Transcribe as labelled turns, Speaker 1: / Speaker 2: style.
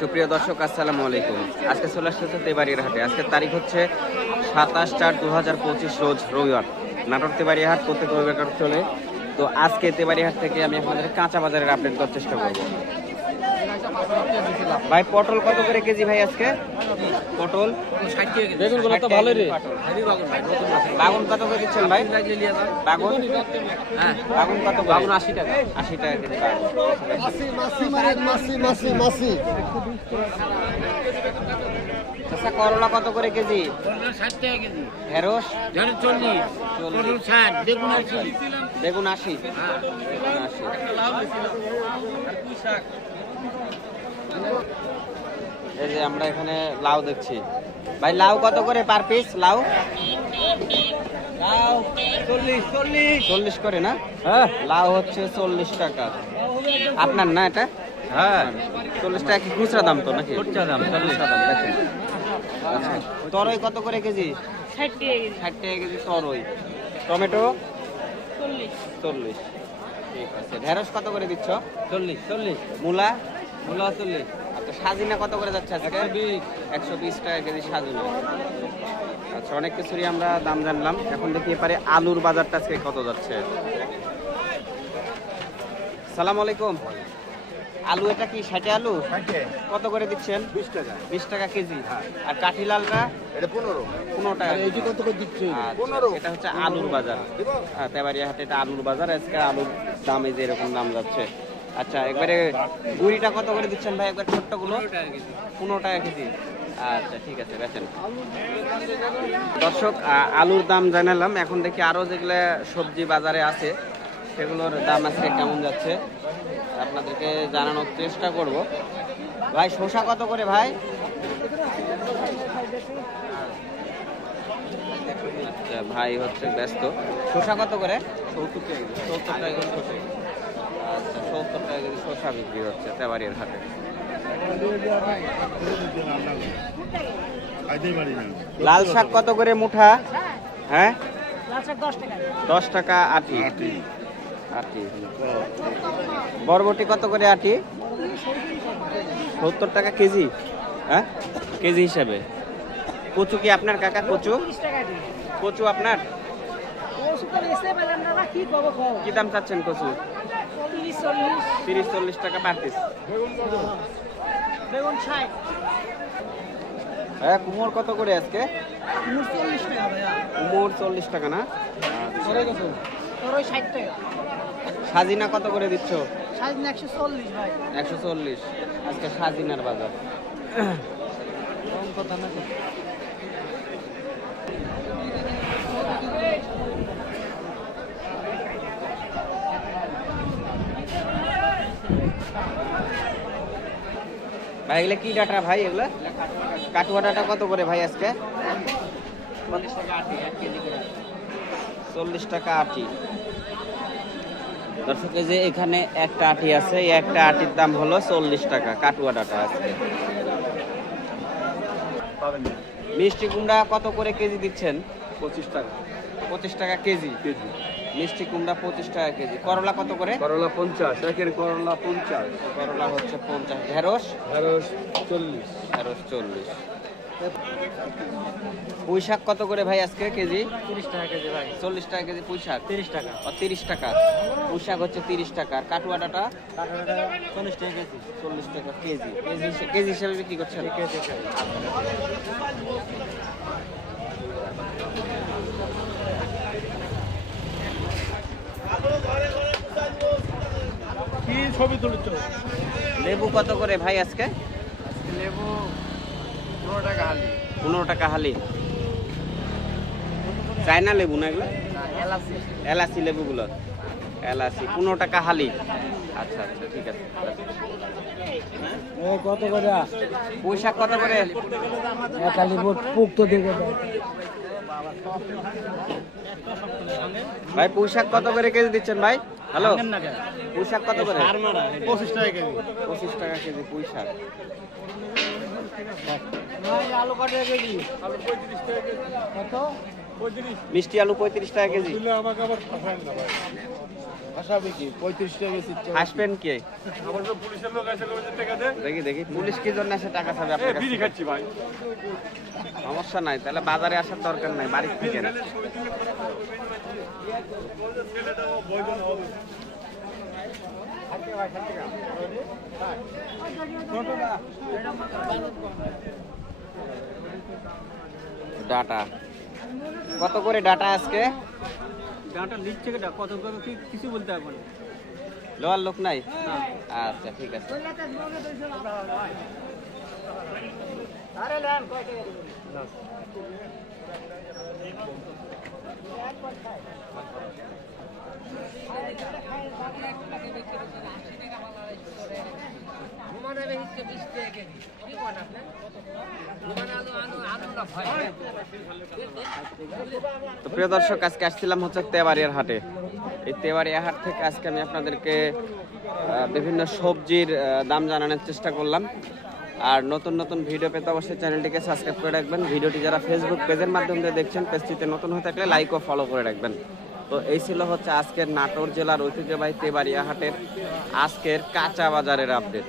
Speaker 1: সুপ্রিয় দর্শক, আসসালামু আলাইকুম। আজকে চলে আসতেছে তেবাড়ির হাটে। আজকের তারিখ হচ্ছে সাতাশ চার দু হাজার পঁচিশ রোজ রবিবার। নাটোর তেবাড়ি হাট প্রত্যেক রবিবার চলে। তো আজকে তেবাড়ি হাট থেকে আমি আপনাদের কাঁচা বাজারের আপডেট করার চেষ্টা করব। ভাই পটল কত করে কেজি ভাই আজকে? পটল?
Speaker 2: বেগুনগুলো তো ভালোই রে।
Speaker 1: বাগুন কত করে দিচ্ছেন ভাই? বাগুন?
Speaker 2: হ্যাঁ।
Speaker 1: বাগুন কত?
Speaker 2: বাগুন 80 টাকা।
Speaker 1: আশি টাকা কেজি বাগুন।
Speaker 3: মাসি মারে মাসি মাসি মাসি
Speaker 1: আচ্ছা করলা কত করে কেজি?
Speaker 2: ষাট টাকা কেজি।
Speaker 1: ঢেঁড়স?
Speaker 2: বেগুন আশি।
Speaker 1: বেগুন আশি?
Speaker 2: হ্যাঁ।
Speaker 1: বেগুন আশি। এই যে আমরা এখানে লাউ দেখছি। ভাই লাউ কত করে পার পিস লাউ?
Speaker 2: চল্লিশ চল্লিশ।
Speaker 1: চল্লিশ করে না?
Speaker 2: হ্যাঁ।
Speaker 1: লাউ হচ্ছে চল্লিশ টাকা। আপনার না এটা?
Speaker 2: হ্যাঁ।
Speaker 1: চল্লিশ টাকা কি খুচরা দাম তো নাকি?
Speaker 2: খুচরা দাম,
Speaker 1: খুচরা দাম দেখেন। আচ্ছা তরই কত করে কেজি?
Speaker 4: ষাট টাকা কেজি।
Speaker 1: ষাট টাকা কেজি তরই। টমেটো?
Speaker 4: চল্লিশ।
Speaker 1: চল্লিশ। ঠিক আছে। ঢেঁড়স কত করে দিচ্ছ?
Speaker 2: চল্লিশ চল্লিশ।
Speaker 1: মূলা?
Speaker 2: মূলা চল্লিশ।
Speaker 1: আচ্ছা সাজিনা কত করে যাচ্ছে আজকে?
Speaker 2: একশো বিশ।
Speaker 1: একশো বিশ টাকা কেজি সাজিনা। আচ্ছা অনেক কিছুরই আমরা দাম জানলাম। এখন দেখি এপারে আলুর বাজারটা আজকে কত যাচ্ছে। সালাম আলাইকুম। আলু এটা কি ষাটে আলু? কত করে দিচ্ছেন?
Speaker 3: বিশ টাকা।
Speaker 1: বিশ টাকা কেজি। আর কাঠি লালটা?
Speaker 3: এটা পনেরো।
Speaker 1: পনেরো টাকা
Speaker 3: এই যে কত করে দিচ্ছে?
Speaker 1: আচ্ছা,
Speaker 3: পনেরো।
Speaker 1: এটা হচ্ছে আলুর বাজার। হ্যাঁ তেবাড়িয়া হাটে এটা আলুর বাজার। আজকে আলুর দাম এই যে এরকম দাম যাচ্ছে। আচ্ছা একবারে গুড়িটা কত করে দিচ্ছেন ভাই? একবার ছোট্টগুলো। পনেরো টাকা কেজি। আচ্ছা ঠিক আছে বেচেন। দর্শক আলুর দাম জানালাম। এখন দেখি আরও যেগুলো সবজি বাজারে আছে। সেগুলোর দাম আজকে কেমন যাচ্ছে আপনাদেরকে জানানোর চেষ্টা করব। ভাই শসা কত করে ভাই? আচ্ছা, ভাই হচ্ছে ব্যস্ত। শসা কত করে? সত্তর টাকা আচ্ছা সত্তর টাকা কেজি শসা বিক্রি হচ্ছে তেবাড়ির হাটে। লাল শাক কত করে মুঠা? হ্যাঁ?
Speaker 4: লাল দশ টাকা।
Speaker 1: দশ টাকা আটি। আটি। বরবটি কত করে আটি? সত্তর টাকা কেজি। হ্যাঁ? কেজি হিসাবে। কচু কি আপনার কাকা কচু? কচু আপনার?
Speaker 4: কি
Speaker 1: দাম চাচ্ছেন কচু? তিরিশ চল্লিশ। টাকা পার পিস।
Speaker 4: বেগুন
Speaker 1: হ্যাঁ কুমোর কত করে আজকে? কুমোর চল্লিশ টাকা না?
Speaker 4: তোর ওই ষাট টাকা।
Speaker 1: সাজিনা কত করে দিচ্ছ?
Speaker 4: একশো চল্লিশ ভাই।
Speaker 1: একশো চল্লিশ। আজকে সাজিনার বাজার।
Speaker 4: কথা না
Speaker 1: ভাই এগুলো কি ডাটা ভাই এগুলো? কাটুয়া ডাটা কত করে ভাই আজকে? চল্লিশ টাকা আটি। দর্শক যে এখানে একটা আটি আছে এই একটা আটির দাম হলো চল্লিশ টাকা কাটুয়া ডাটা আজকে। মিষ্টি কুমড়া কত করে কেজি দিচ্ছেন?
Speaker 3: পঁচিশ টাকা।
Speaker 1: পঁচিশ টাকা কেজি?
Speaker 3: কেজি।
Speaker 1: মিষ্টি কুমড়া পঁচিশ টাকা কেজি। করলা কত করে?
Speaker 3: করলা পঞ্চাশ একের করলা পঞ্চাশ।
Speaker 1: করলা হচ্ছে পঞ্চাশ। ঢেঁড়স?
Speaker 3: ঢেঁড়স চল্লিশ।
Speaker 1: ঢেঁড়স চল্লিশ। পুঁই শাক কত করে ভাই আজকে কেজি?
Speaker 4: তিরিশ টাকা কেজি ভাই।
Speaker 1: চল্লিশ টাকা কেজি পুঁই শাক
Speaker 4: তিরিশ টাকা।
Speaker 1: ও তিরিশ টাকা। পুঁই শাক হচ্ছে তিরিশ টাকা। আর কাটুয়া ডাটা
Speaker 4: চল্লিশ টাকা কেজি।
Speaker 1: চল্লিশ টাকা কেজি। কেজি কেজি হিসেবে বিক্রি করছেন?
Speaker 3: কি ছবি তুলেছ?
Speaker 1: লেবু কত করে ভাই আজকে?
Speaker 3: লেবু পনেরো টাকা হালি।
Speaker 1: পনেরো টাকা হালি। চায়না লেবু না এগুলো? এলাচি। লেবুগুলো এলাচি পনেরো টাকা হালি। আচ্ছা আচ্ছা ঠিক আছে।
Speaker 4: কত করে?
Speaker 1: পুঁই কত করে?
Speaker 4: একালি পুক তো দেখে
Speaker 1: ভাই পোশাক কত করে কেজি দিচ্ছেন ভাই? হ্যালো পোশাক কত করে?
Speaker 3: পঁচিশ টাকা কেজি।
Speaker 1: পঁচিশ টাকা কেজি পুঁই শাক
Speaker 4: আলু কাটে কেজি? কত?
Speaker 1: মিষ্টি আলু পঁয়ত্রিশ টাকা কেজি।
Speaker 3: আমাকে আবার
Speaker 1: কে? দেখি দেখি পুলিশ কি জন্য এসে টাকা সমস্যা নাই তাহলে বাজারে আসার দরকার নাই বাড়ি থেকে ডাটা। কত করে ডাটা আজকে?
Speaker 4: গাঁটা লিখছে কেটা কত কি কিছু বলতে পারব না।
Speaker 1: লোয়ার লোক নাই? আচ্ছা ঠিক আছে। তো প্রিয় দর্শক, আজকে আসছিলাম হচ্ছে তেবাড়িয়ার হাটে। এই তেবাড়িয়া হাট থেকে আজকে আমি আপনাদেরকে বিভিন্ন সবজির দাম জানানোর চেষ্টা করলাম। আর নতুন নতুন ভিডিও পেতে অবশ্যই চ্যানেলটিকে সাবস্ক্রাইব করে রাখবেন। ভিডিওটি যারা ফেসবুক পেজের মাধ্যমে দিয়ে দেখছেন, পেজটিতে নতুন হয়ে থাকলে লাইক ও ফলো করে রাখবেন। তো এই ছিল হচ্ছে আজকের নাটোর জেলার ঐতিহ্যবাহী তেবাড়িয়া হাটের আজকের কাঁচা বাজারের আপডেট